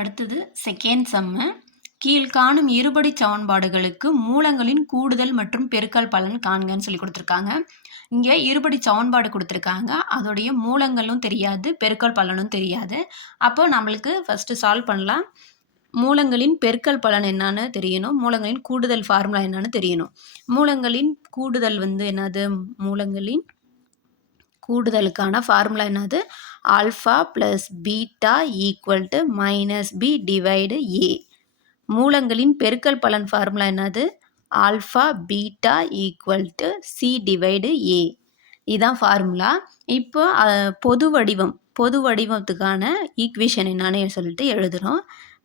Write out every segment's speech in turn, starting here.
அடுத்தது செகண்ட் சம்மு கீழ்காணும் இருபடி சமன்பாடுகளுக்கு மூலங்களின் கூடுதல் மற்றும் பெருக்கல் பலன் காண்கன்னு சொல்லி கொடுத்துருக்காங்க. இங்கே இருபடி சமன்பாடு கொடுத்துருக்காங்க. அதோடைய மூலங்களும் தெரியாது பெருக்கல் பலனும் தெரியாது. அப்போ நம்மளுக்கு ஃபஸ்ட்டு சால்வ் பண்ணலாம். மூலங்களின் பெருக்கல் பலன் என்னன்னு தெரியணும். மூலங்களின் கூடுதல் ஃபார்முலா என்னன்னு தெரியணும். மூலங்களின் கூடுதல் வந்து என்னது? மூலங்களின் கூடுதலுக்கான ஃபார்முலா என்னது? Alpha plus beta equal to minus B divide A மூலங்களின் பெருக்கல் பலன் ஃபார்முலா என்னது? Alpha beta equal to C divide A இதுதான் ஃபார்முலா இப்போ பொது வடிவம். பொது வடிவத்துக்கான ஈக்குவேஷன் என்னன்னு சொல்லிட்டு எழுதுகிறோம்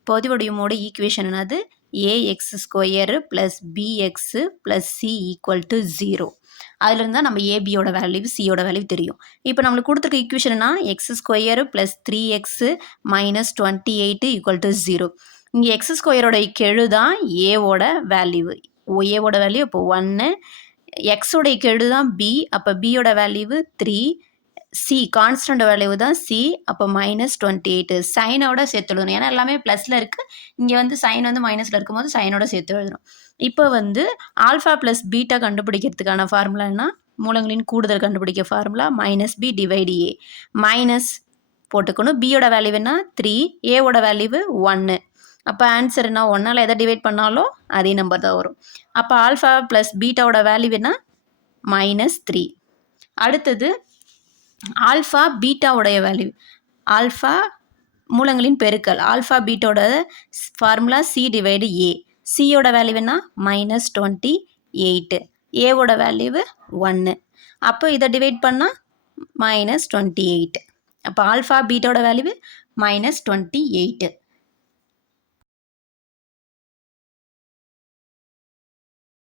பொது வடிவமோட ஈக்குவேஷன் என்னது? AX square plus BX plus C equal to zero அதுலேருந்து தான் நம்ம ஏபியோட வேல்யூ சியோட வேல்யூ தெரியும். இப்போ நம்மளுக்கு கொடுத்துருக்க ஈக்குவேஷன்னா X square plus three X minus twenty eight equal to zero இங்கே எக்ஸ் ஸ்கொயரோட கெழு தான் ஏவோட வேல்யூ ஏவோட வேல்யூ இப்போ ஒன்று எக்ஸோட கெழு தான் பி அப்போ பியோட value three C constant value தான் சி அப்போ மைனஸ் டுவெண்ட்டி எயிட்டு சைனோட சேர்த்து எழுதணும். ஏன்னா எல்லாமே ப்ளஸில் இருக்குது இங்கே வந்து சைன் வந்து மைனஸில் இருக்கும்போது சைனோட சேர்த்து எழுதணும். இப்போ வந்து ஆல்ஃபா ப்ளஸ் பீட்டா கண்டுபிடிக்கிறதுக்கான ஃபார்முலானா மூலங்களின் கூடுதல் கண்டுபிடிக்க formula minus B divide A minus போட்டுக்கணும். பியோட வேல்யூ என்ன? த்ரீ ஏவோட வேல்யூவு ஒன்று அப்போ ஆன்சர் என்ன? ஒன்றால் எதை டிவைட் பண்ணாலும் அதே நம்பர் தான் வரும். அப்போ ஆல்ஃபா ப்ளஸ் பீட்டாவோட வேல்யூ என்ன? மைனஸ் த்ரீ அடுத்தது ஆல்ஃபா பீட்டாவுடைய வேல்யூ. ஆல்ஃபா மூலங்களின் பெருக்கல். ஆல்ஃபா பீட்டோட ஃபார்முலா சி டிவைடு ஏ சியோட வேல்யூ என்ன? மைனஸ் டுவெண்ட்டி எயிட்டு ஏவோட வேல்யூ ஒன்று அப்போ இதை டிவைட் பண்ணால் மைனஸ் டுவெண்ட்டி எயிட் அப்போ ஆல்ஃபா பீட்டோட வேல்யூ மைனஸ் டுவெண்ட்டி எயிட்டு